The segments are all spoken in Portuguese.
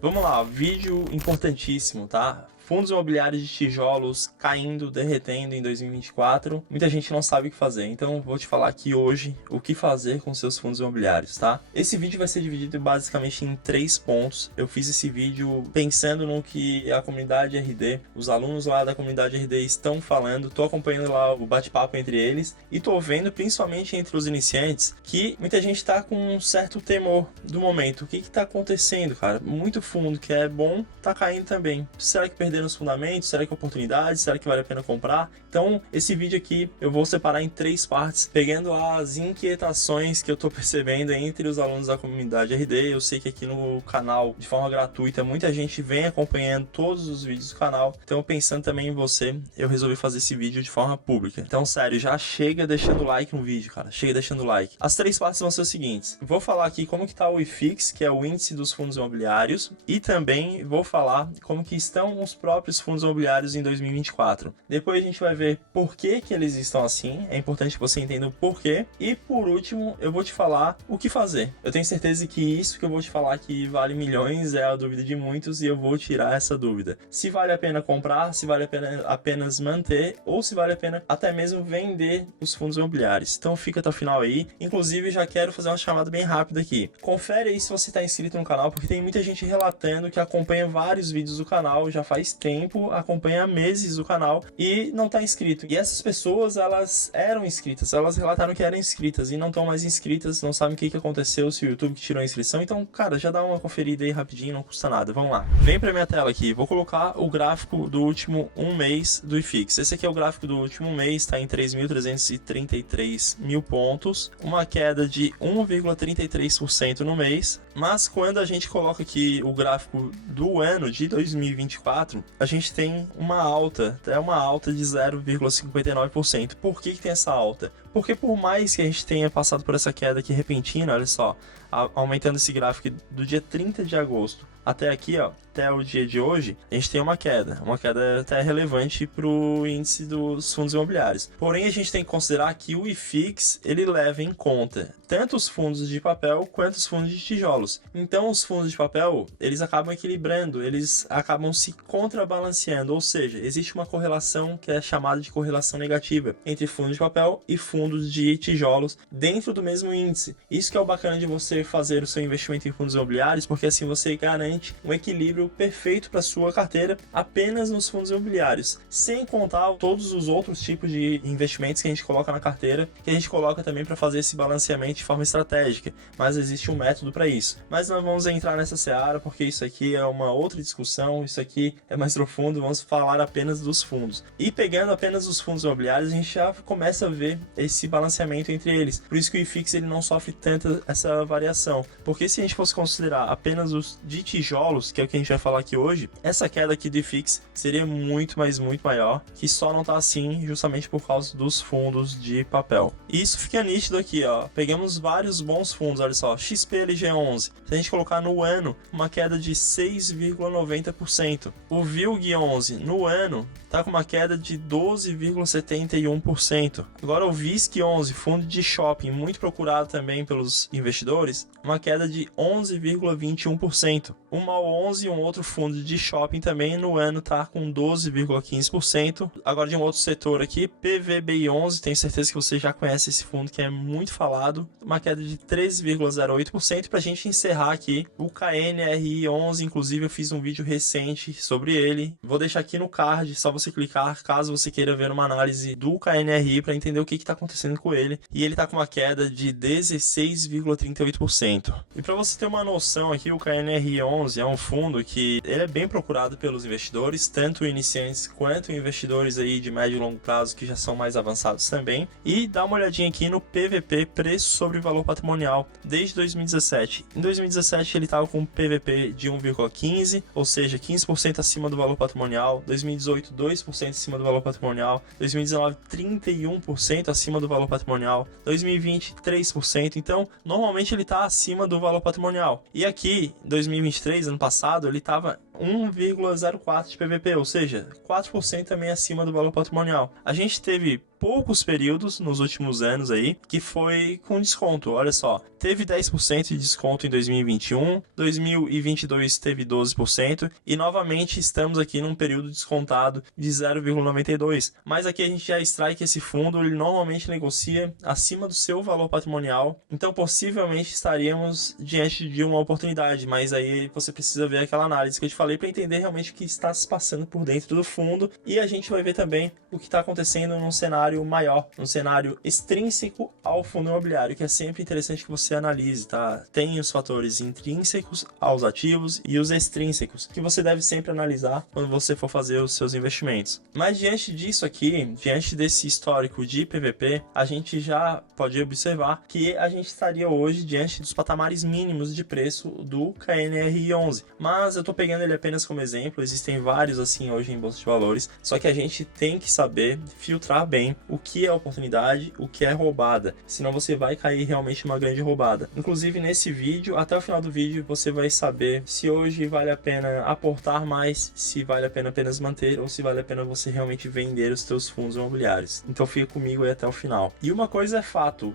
Vamos lá, vídeo importantíssimo, tá? Fundos imobiliários de tijolos caindo, derretendo em 2024. Muita gente não sabe o que fazer, então vou te falar aqui hoje o que fazer com seus fundos imobiliários, tá? Esse vídeo vai ser dividido basicamente em 3 pontos. Eu fiz esse vídeo pensando no que a comunidade RD, os alunos lá da comunidade RD estão falando. Tô acompanhando lá o bate-papo entre eles e tô vendo, principalmente entre os iniciantes, que muita gente tá com um certo temor do momento. O que tá acontecendo, cara? Muito fundo que é bom tá caindo também. Será que perderam os fundamentos? Será que é oportunidade? Será que vale a pena comprar? Então, esse vídeo aqui eu vou separar em 3 partes, pegando as inquietações que eu tô percebendo entre os alunos da comunidade RD. Eu sei que aqui no canal, de forma gratuita, muita gente vem acompanhando todos os vídeos do canal. Então, pensando também em você, eu resolvi fazer esse vídeo de forma pública. Então, sério, já chega deixando like no vídeo, cara. Chega deixando like. As 3 partes vão ser os seguintes. Vou falar aqui como que tá o IFIX, que é o índice dos fundos imobiliários, e também vou falar como que estão os próprios fundos imobiliários em 2024. Depois a gente vai ver por que eles estão assim. É importante que você entenda o porquê. E por último, eu vou te falar o que fazer. Eu tenho certeza que isso que eu vou te falar que vale milhões é a dúvida de muitos e eu vou tirar essa dúvida. Se vale a pena comprar, se vale a pena apenas manter ou se vale a pena até mesmo vender os fundos imobiliários. Então fica até o final aí. Inclusive já quero fazer uma chamada bem rápida aqui. Confere aí se você está inscrito no canal, porque tem muita gente relatando que acompanha vários vídeos do canal, já faz tempo, acompanha há meses o canal e não está inscrito. E essas pessoas, elas eram inscritas, elas relataram que eram inscritas e não estão mais inscritas, não sabem o que aconteceu, se o YouTube tirou a inscrição. Então, cara, já dá uma conferida aí rapidinho, não custa nada. Vamos lá. Vem pra minha tela aqui, vou colocar o gráfico do último mês do IFIX. Esse aqui é o gráfico do último mês, está em 3.333 mil pontos, uma queda de 1,33% no mês. Mas quando a gente coloca aqui o gráfico do ano de 2024, a gente tem uma alta, até uma alta de 0,59%. Por que tem essa alta? Porque por mais que a gente tenha passado por essa queda aqui repentina, olha só, aumentando esse gráfico do dia 30 de agosto até aqui, ó, até o dia de hoje, a gente tem uma queda até relevante para o índice dos fundos imobiliários. Porém, a gente tem que considerar que o IFIX, ele leva em conta tanto os fundos de papel quanto os fundos de tijolos. Então, os fundos de papel, eles acabam equilibrando, eles acabam se contrabalanceando, ou seja, existe uma correlação que é chamada de correlação negativa entre fundos de papel e fundos de tijolos dentro do mesmo índice. Isso que é o bacana de você fazer o seu investimento em fundos imobiliários, porque assim você garante um equilíbrio perfeito para sua carteira apenas nos fundos imobiliários, sem contar todos os outros tipos de investimentos que a gente coloca na carteira, que a gente coloca também para fazer esse balanceamento de forma estratégica, mas existe um método para isso. Mas não vamos entrar nessa seara, porque isso aqui é uma outra discussão, isso aqui é mais profundo, vamos falar apenas dos fundos. E pegando apenas os fundos imobiliários, a gente já começa a ver esse balanceamento entre eles. Por isso que o IFIX ele não sofre tanto essa variação, porque se a gente fosse considerar apenas os de tijolos, que é o que a gente vai falar aqui hoje, essa queda aqui do IFIX seria muito maior, que só não tá assim justamente por causa dos fundos de papel. E isso fica nítido aqui, ó. Pegamos vários bons fundos, olha só, XPLG11, se a gente colocar no ano, uma queda de 6,90%. O VILG11 no ano tá com uma queda de 12,71%. Agora o VISC11, fundo de shopping, muito procurado também pelos investidores, uma queda de 11,21%. O MAL11, um outro fundo de shopping também no ano tá com 12,15%. Agora de um outro setor aqui, PVBI11, tenho certeza que você já conhece esse fundo que é muito falado, uma queda de 13,08%. Pra gente encerrar aqui, o KNRI11, inclusive eu fiz um vídeo recente sobre ele, vou deixar aqui no card, só você clicar caso você queira ver uma análise do KNRI para entender o que está acontecendo com ele. E ele está com uma queda de 16,38%. E para você ter uma noção aqui, o KNRI11 é um fundo que ele é bem procurado pelos investidores, tanto iniciantes quanto investidores aí de médio e longo prazo que já são mais avançados também. E dá uma olhadinha aqui no PVP, preço sobre valor patrimonial, desde 2017. Em 2017 ele estava com um PVP de 1,15, ou seja, 15% acima do valor patrimonial. 2018, 2% acima do valor patrimonial. 2019, 31% acima do valor patrimonial. 2020, 3%. Então, normalmente ele está acima do valor patrimonial. E aqui, em 2023, ano passado, ele estava 1,04 de PVP, ou seja, 4% também acima do valor patrimonial. A gente teve poucos períodos nos últimos anos aí que foi com desconto. Olha só, teve 10% de desconto em 2021, 2022 teve 12% e novamente estamos aqui num período descontado de 0,92. Mas aqui a gente já extrai que esse fundo ele normalmente negocia acima do seu valor patrimonial, então possivelmente estaríamos diante de uma oportunidade, mas aí você precisa ver aquela análise que eu te falei para entender realmente o que está se passando por dentro do fundo, e a gente vai ver também o que está acontecendo num cenário maior, num cenário extrínseco ao fundo imobiliário, que é sempre interessante que você analise, tá? Tem os fatores intrínsecos aos ativos e os extrínsecos, que você deve sempre analisar quando você for fazer os seus investimentos. Mas diante disso aqui, diante desse histórico de PVP, a gente já pode observar que a gente estaria hoje diante dos patamares mínimos de preço do KNRI11. Mas eu tô pegando ele apenas como exemplo, existem vários assim hoje em bolsa de valores, só que a gente tem que saber filtrar bem o que é oportunidade, o que é roubada, senão você vai cair realmente uma grande roubada. Inclusive nesse vídeo, até o final do vídeo, você vai saber se hoje vale a pena aportar mais, se vale a pena apenas manter ou se vale a pena você realmente vender os seus fundos imobiliários. Então fica comigo aí até o final. E uma coisa é fato,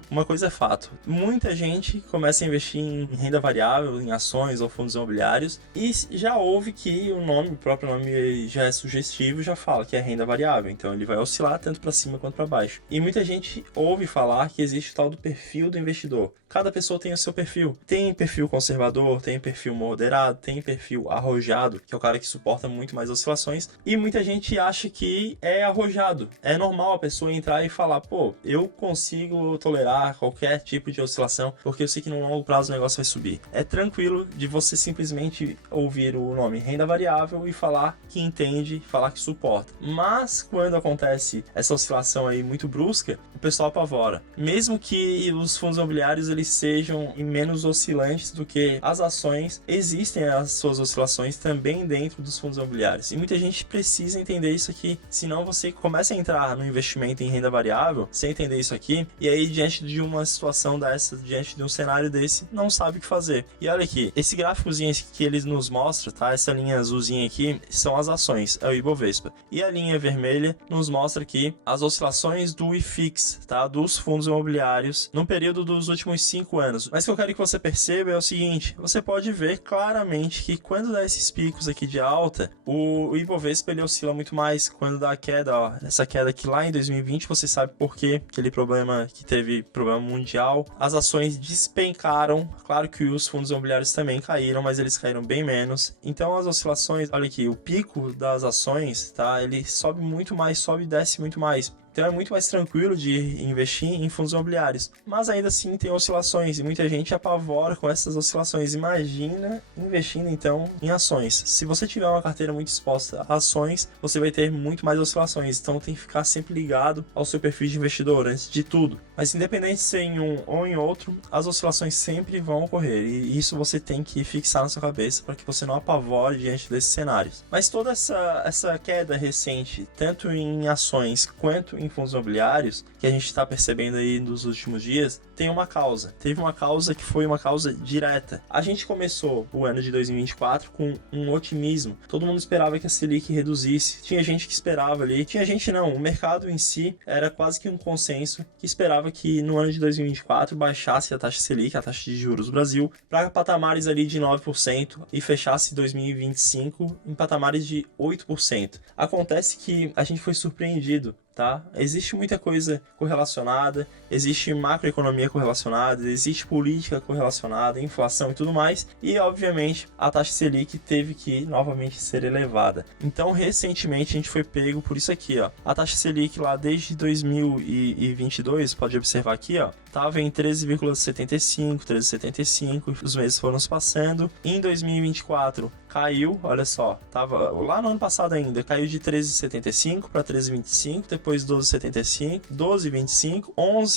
muita gente começa a investir em renda variável, em ações ou fundos imobiliários, e já ouve que o próprio nome já é sugestivo, já fala que é renda variável, então ele vai oscilar tanto para cima quanto para baixo. E muita gente ouve falar que existe o tal do perfil do investidor. Cada pessoa tem o seu perfil. Tem perfil conservador, tem perfil moderado, tem perfil arrojado, que é o cara que suporta muito mais oscilações. E muita gente acha que é arrojado. É normal a pessoa entrar e falar, pô, eu consigo tolerar qualquer tipo de oscilação, porque eu sei que no longo prazo o negócio vai subir. É tranquilo de você simplesmente ouvir o nome renda variável e falar que entende, falar que suporta. Mas quando acontece essa oscilação aí muito brusca, o pessoal apavora. Mesmo que os fundos imobiliários eles sejam menos oscilantes do que as ações, existem as suas oscilações também dentro dos fundos imobiliários. E muita gente precisa entender isso aqui, senão você começa a entrar no investimento em renda variável sem entender isso aqui, e aí diante de uma situação dessa, diante de um cenário desse, não sabe o que fazer. E olha aqui, esse gráficozinho que eles nos mostra, tá? Essa linha azulzinha aqui são as ações, é o Ibovespa. E a linha vermelha nos mostra aqui as oscilações do IFIX, tá? Dos fundos imobiliários no período dos últimos 5 anos. Mas o que eu quero que você perceba é o seguinte, você pode ver claramente que quando dá esses picos aqui de alta, o Ibovespa ele oscila muito mais. Quando dá a queda, ó, essa queda aqui lá em 2020, você sabe por quê, aquele problema que teve problema mundial, as ações despencaram. Claro que os fundos imobiliários também caíram, mas eles caíram bem menos. Então as oscilações, olha aqui, o pico das ações, tá? Ele sobe muito mais, sobe e desce muito mais. Então é muito mais tranquilo de investir em fundos imobiliários. Mas ainda assim tem oscilações e muita gente apavora com essas oscilações. Imagina investindo então em ações. Se você tiver uma carteira muito exposta a ações, você vai ter muito mais oscilações. Então tem que ficar sempre ligado ao seu perfil de investidor antes de tudo. Mas independente de ser em um ou em outro, as oscilações sempre vão ocorrer. E isso você tem que fixar na sua cabeça para que você não apavore diante desses cenários. Mas toda essa queda recente, tanto em ações quanto em fundos imobiliários, que a gente está percebendo aí nos últimos dias, tem uma causa. Teve uma causa que foi uma causa direta. A gente começou o ano de 2024 com um otimismo. Todo mundo esperava que a Selic reduzisse. Tinha gente que esperava ali. Tinha gente não. O mercado em si era quase que um consenso que esperava que no ano de 2024 baixasse a taxa Selic, a taxa de juros do Brasil, para patamares ali de 9% e fechasse 2025 em patamares de 8%. Acontece que a gente foi surpreendido. Tá? Existe muita coisa correlacionada, existe macroeconomia correlacionada, existe política correlacionada, inflação e tudo mais, e obviamente a taxa Selic teve que novamente ser elevada. Então recentemente a gente foi pego por isso aqui, ó. A taxa Selic lá desde 2022, pode observar aqui, ó, estava em 13,75, os meses foram se passando. Em 2024 caiu, olha só, tava lá no ano passado ainda, caiu de 13,75 para 13,25, depois 12,75, 12,25,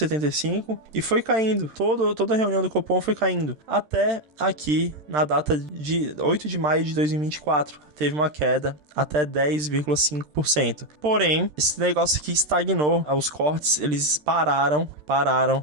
0,75 e foi caindo. Toda a reunião do Copom foi caindo. Até aqui, na data de 8 de maio de 2024. Teve uma queda até 10,5%. Porém, esse negócio aqui estagnou. Os cortes, eles pararam.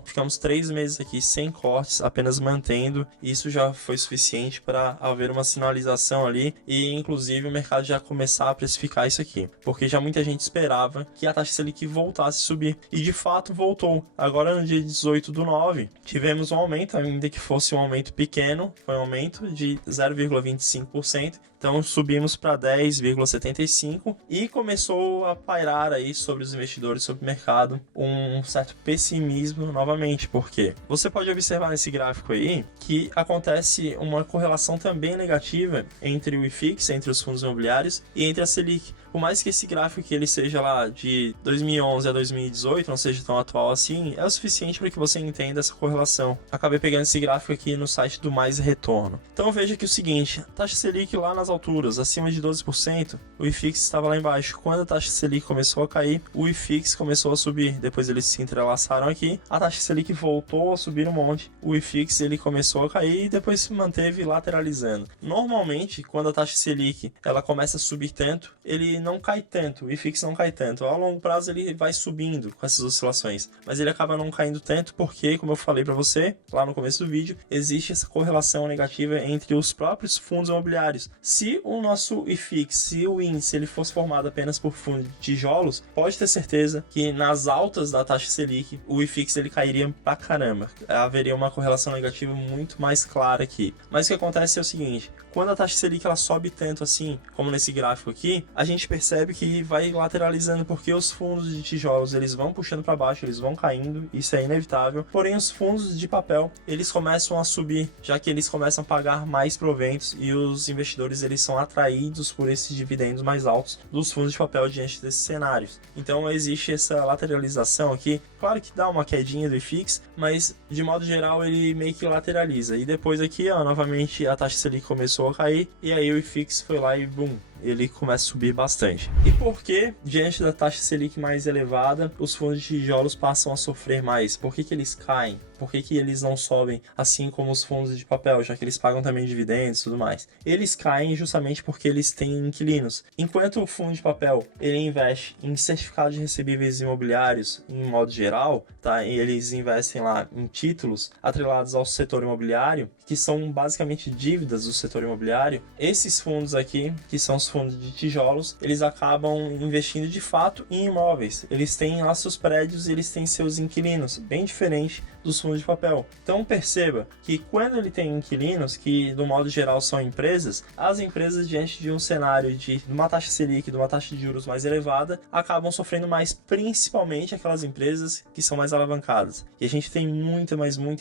Ficamos 3 meses aqui sem cortes, apenas mantendo. Isso já foi suficiente para haver uma sinalização ali e, inclusive, o mercado já começar a precificar isso aqui. Porque já muita gente esperava que a taxa Selic voltasse a subir. E, de fato, voltou. Agora, no dia 18/9, tivemos um aumento, ainda que fosse um aumento pequeno. Foi um aumento de 0,25%. Então subimos para 10,75 e começou a pairar aí sobre os investidores, sobre o mercado, um certo pessimismo novamente. Por quê? Você pode observar nesse gráfico aí que acontece uma correlação também negativa entre o IFIX, entre os fundos imobiliários e entre a Selic. Por mais que esse gráfico que ele seja lá de 2011 a 2018, não seja tão atual assim, é o suficiente para que você entenda essa correlação. Acabei pegando esse gráfico aqui no site do Mais Retorno. Então veja que é o seguinte, taxa Selic lá nas alturas, acima de 12%, o IFIX estava lá embaixo. Quando a taxa Selic começou a cair, o IFIX começou a subir. Depois eles se entrelaçaram aqui, a taxa Selic voltou a subir um monte. O IFIX ele começou a cair e depois se manteve lateralizando. Normalmente, quando a taxa Selic ela começa a subir tanto, ele não cai tanto, o IFIX não cai tanto. Ao longo prazo ele vai subindo com essas oscilações, mas ele acaba não caindo tanto porque, como eu falei para você lá no começo do vídeo, existe essa correlação negativa entre os próprios fundos imobiliários. Se o nosso IFIX, se o índice ele fosse formado apenas por fundos de tijolos, pode ter certeza que nas altas da taxa Selic, o IFIX ele cairia pra caramba. Haveria uma correlação negativa muito mais clara aqui. Mas o que acontece é o seguinte, quando a taxa Selic ela sobe tanto assim, como nesse gráfico aqui, a gente percebe que vai lateralizando porque os fundos de tijolos eles vão puxando para baixo, eles vão caindo, isso é inevitável. Porém, os fundos de papel eles começam a subir, já que eles começam a pagar mais proventos e os investidores eles são atraídos por esses dividendos mais altos dos fundos de papel diante desses cenários. Então existe essa lateralização aqui. Claro que dá uma quedinha do IFIX, mas de modo geral ele meio que lateraliza. E depois aqui, ó, novamente a taxa Selic começou a cair e aí o IFIX foi lá e bum, ele começa a subir bastante. E por que, diante da taxa Selic mais elevada, os fundos de tijolos passam a sofrer mais? Por que eles caem? Por que eles não sobem assim como os fundos de papel, já que eles pagam também dividendos e tudo mais? Eles caem justamente porque eles têm inquilinos. Enquanto o fundo de papel ele investe em certificados de recebíveis imobiliários, em modo geral, tá? E eles investem lá em títulos atrelados ao setor imobiliário, que são basicamente dívidas do setor imobiliário. Esses fundos aqui, que são os fundos de tijolos, eles acabam investindo de fato em imóveis. Eles têm lá seus prédios e eles têm seus inquilinos, bem diferente dos fundos de papel. Então perceba que quando ele tem inquilinos, que do modo geral são empresas, as empresas diante de um cenário de uma taxa Selic, de uma taxa de juros mais elevada, acabam sofrendo mais, principalmente aquelas empresas que são mais alavancadas. E a gente tem muita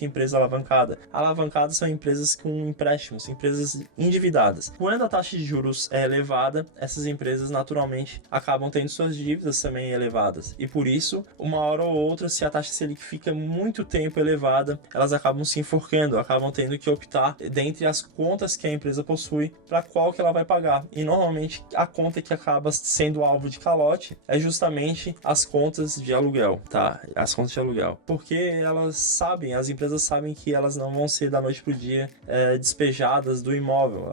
empresa alavancada. Alavancadas são empresas com empréstimos, empresas endividadas. Quando a taxa de juros é elevada, essas empresas naturalmente acabam tendo suas dívidas também elevadas. E por isso, uma hora ou outra, se a taxa Selic fica muito tempo elevada, elas acabam se enforcando, acabam tendo que optar dentre as contas que a empresa possui para qual que ela vai pagar. E normalmente a conta que acaba sendo alvo de calote é justamente as contas de aluguel, tá? As contas de aluguel. Porque elas sabem, as empresas sabem que elas não vão ser da noite pro dia despejadas do imóvel.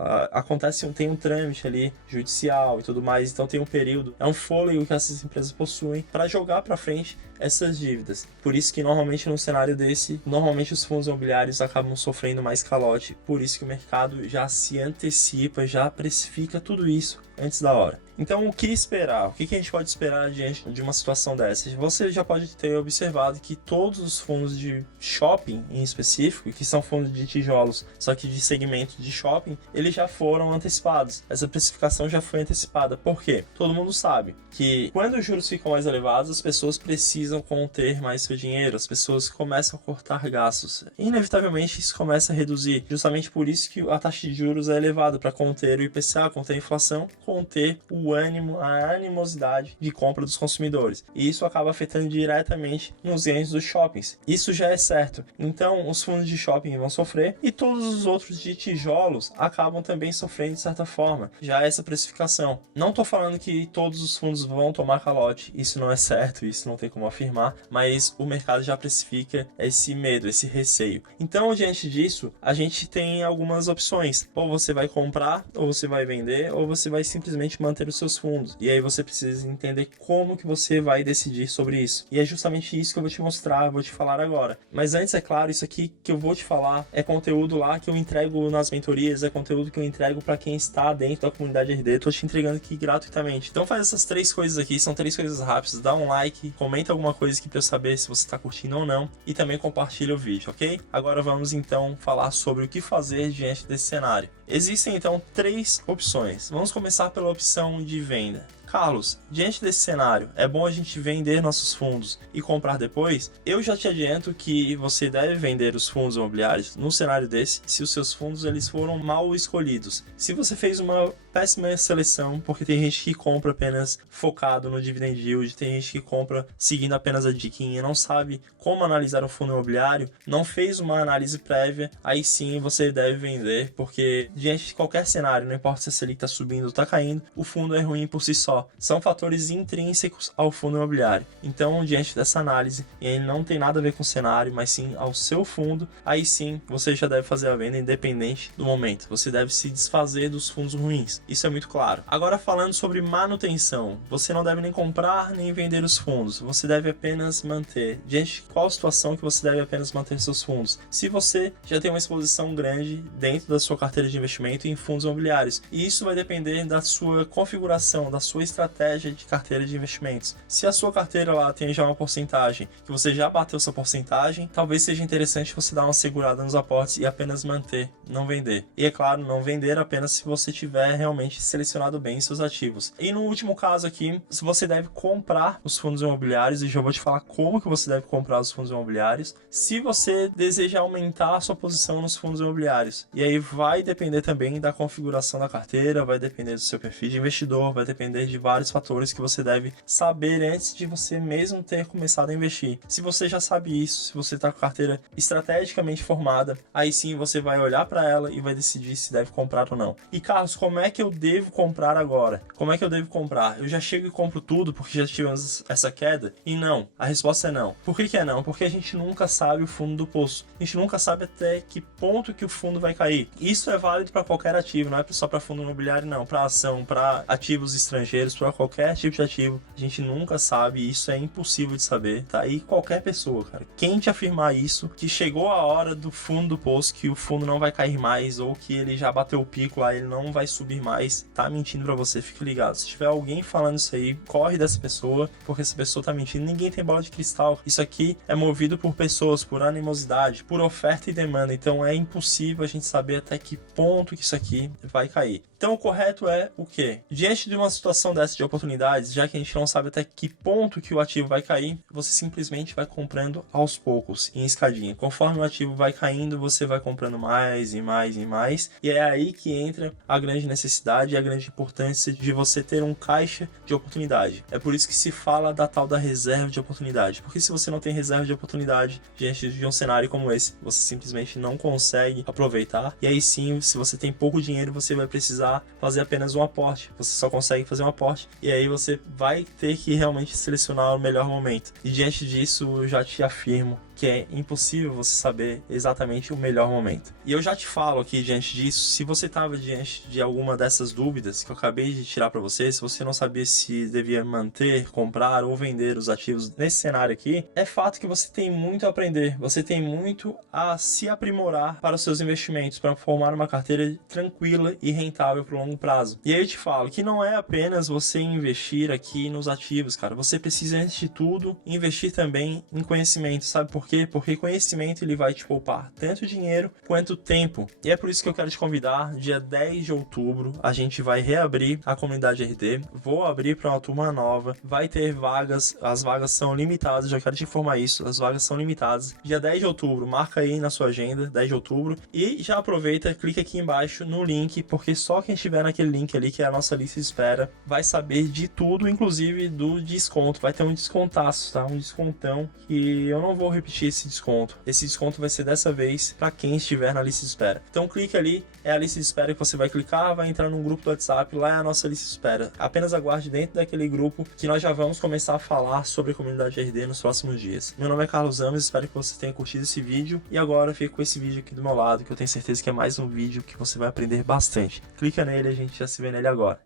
Tem um trâmite ali judicial e tudo mais, então tem um período, é um fôlego que essas empresas possuem para jogar para frente essas dívidas. Por isso que normalmente num cenário desse, normalmente os fundos imobiliários acabam sofrendo mais calote. Por isso que o mercado já se antecipa, já precifica tudo isso antes da hora. Então, o que esperar? O que a gente pode esperar diante de uma situação dessa? Você já pode ter observado que todos os fundos de shopping, em específico, que são fundos de tijolos, só que de segmento de shopping, eles já foram antecipados. Essa precificação já foi antecipada. Por quê? Todo mundo sabe que quando os juros ficam mais elevados, as pessoas precisam conter mais seu dinheiro, as pessoas começam a cortar gastos. Inevitavelmente, isso começa a reduzir. Justamente por isso que a taxa de juros é elevada, para conter o IPCA, conter a inflação, conter o ânimo, a animosidade de compra dos consumidores. E isso acaba afetando diretamente nos ganhos dos shoppings. Isso já é certo. Então, os fundos de shopping vão sofrer e todos os outros de tijolos acabam também sofrendo de certa forma. Já essa precificação. Não estou falando que todos os fundos vão tomar calote. Isso não é certo, isso não tem como afirmar. afirmar, mas o mercado já precifica esse medo, esse receio. Então, diante disso, a gente tem algumas opções. Ou você vai comprar, ou você vai vender, ou você vai simplesmente manter os seus fundos. E aí você precisa entender como que você vai decidir sobre isso. E é justamente isso que eu vou te mostrar, vou te falar agora. Mas antes, é claro, isso aqui que eu vou te falar é conteúdo lá que eu entrego nas mentorias, é conteúdo que eu entrego para quem está dentro da comunidade RD. Tô te entregando aqui gratuitamente. Então faz essas 3 coisas aqui, são 3 coisas rápidas. Dá um like, comenta alguma coisa aqui para eu saber se você está curtindo ou não. E também compartilha o vídeo, ok? Agora vamos então falar sobre o que fazer diante desse cenário. Existem então 3 opções. Vamos começar pela opção de venda. Carlos, diante desse cenário, é bom a gente vender nossos fundos e comprar depois? Eu já te adianto que você deve vender os fundos imobiliários num cenário desse se os seus fundos eles foram mal escolhidos. Se você fez uma péssima seleção, porque tem gente que compra apenas focado no dividend yield, tem gente que compra seguindo apenas a diquinha, não sabe como analisar um fundo imobiliário, não fez uma análise prévia, aí sim você deve vender, porque diante de qualquer cenário, não importa se a Selic está subindo ou está caindo, o fundo é ruim por si só. São fatores intrínsecos ao fundo imobiliário. Então, diante dessa análise, e ele não tem nada a ver com o cenário, mas sim ao seu fundo, aí sim você já deve fazer a venda independente do momento. Você deve se desfazer dos fundos ruins. Isso é muito claro. Agora, falando sobre manutenção, você não deve nem comprar nem vender os fundos. Você deve apenas manter. Diante de qual situação que você deve apenas manter seus fundos? Se você já tem uma exposição grande dentro da sua carteira de investimento em fundos imobiliários. E isso vai depender da sua configuração, da sua estratégia de carteira de investimentos. Se a sua carteira lá tem já uma porcentagem, que você já bateu sua porcentagem, talvez seja interessante você dar uma segurada nos aportes e apenas manter, não vender. E é claro, não vender apenas se você tiver realmente selecionado bem seus ativos. E no último caso aqui, se você deve comprar os fundos imobiliários, e já vou te falar como que você deve comprar os fundos imobiliários, se você deseja aumentar a sua posição nos fundos imobiliários. E aí vai depender também da configuração da carteira, vai depender do seu perfil de investidor, vai depender de vários fatores que você deve saber antes de você mesmo ter começado a investir. Se você já sabe isso, se você está com a carteira estrategicamente formada, aí sim você vai olhar para ela e vai decidir se deve comprar ou não. E Carlos, como é que eu devo comprar agora? Como é que eu devo comprar? Eu já chego e compro tudo porque já tivemos essa queda? E não, a resposta é não. Por que é não? Porque a gente nunca sabe o fundo do poço. A gente nunca sabe até que ponto que o fundo vai cair. Isso é válido para qualquer ativo, não é só para fundo imobiliário não, para ação, para ativos estrangeiros, para qualquer tipo de ativo. A gente nunca sabe, isso é impossível de saber, tá? E qualquer pessoa, cara, quem te afirmar isso, que chegou a hora do fundo do poço, que o fundo não vai cair mais, ou que ele já bateu o pico lá, ele não vai subir mais, tá mentindo pra você, fique ligado. Se tiver alguém falando isso aí, corre dessa pessoa, porque essa pessoa tá mentindo, ninguém tem bola de cristal. Isso aqui é movido por pessoas, por animosidade, por oferta e demanda, então é impossível a gente saber até que ponto que isso aqui vai cair. Então o correto é o quê? Diante de uma situação dessa de oportunidades, já que a gente não sabe até que ponto que o ativo vai cair, você simplesmente vai comprando aos poucos, em escadinha. Conforme o ativo vai caindo, você vai comprando mais e mais e mais, e é aí que entra a grande necessidade e a grande importância de você ter um caixa de oportunidade. É por isso que se fala da tal da reserva de oportunidade, porque se você não tem reserva de oportunidade diante de um cenário como esse, você simplesmente não consegue aproveitar, e aí sim, se você tem pouco dinheiro, você vai precisar fazer apenas um aporte, você só consegue fazer um aporte, e aí você vai ter que realmente selecionar o melhor momento. E diante disso, eu já te afirmo que é impossível você saber exatamente o melhor momento. E eu já te falo aqui diante disso, se você estava diante de alguma dessas dúvidas que eu acabei de tirar para você, se você não sabia se devia manter, comprar ou vender os ativos nesse cenário aqui, é fato que você tem muito a aprender, você tem muito a se aprimorar para os seus investimentos, para formar uma carteira tranquila e rentável para o longo prazo. E aí eu te falo que não é apenas você investir aqui nos ativos, cara, você precisa antes de tudo investir também em conhecimento, sabe por quê? Porque conhecimento ele vai te poupar tanto dinheiro quanto tempo. E é por isso que eu quero te convidar, dia 10 de outubro, a gente vai reabrir a comunidade RD, vou abrir para uma turma nova, vai ter vagas, as vagas são limitadas, já quero te informar isso, as vagas são limitadas. Dia 10 de outubro, marca aí na sua agenda, 10 de outubro, e já aproveita, clica aqui embaixo no link, porque só quem estiver naquele link ali, que é a nossa lista de espera, vai saber de tudo, inclusive do desconto, vai ter um descontaço, tá? Um descontão que eu não vou repetir garantir esse desconto. Esse desconto vai ser dessa vez para quem estiver na lista de espera. Então clique ali, é a lista de espera que você vai clicar, vai entrar num grupo do WhatsApp, lá é a nossa lista de espera. Apenas aguarde dentro daquele grupo que nós já vamos começar a falar sobre a comunidade RD nos próximos dias. Meu nome é Carlos Ames, espero que você tenha curtido esse vídeo e agora fico com esse vídeo aqui do meu lado, que eu tenho certeza que é mais um vídeo que você vai aprender bastante. Clica nele, a gente já se vê nele agora.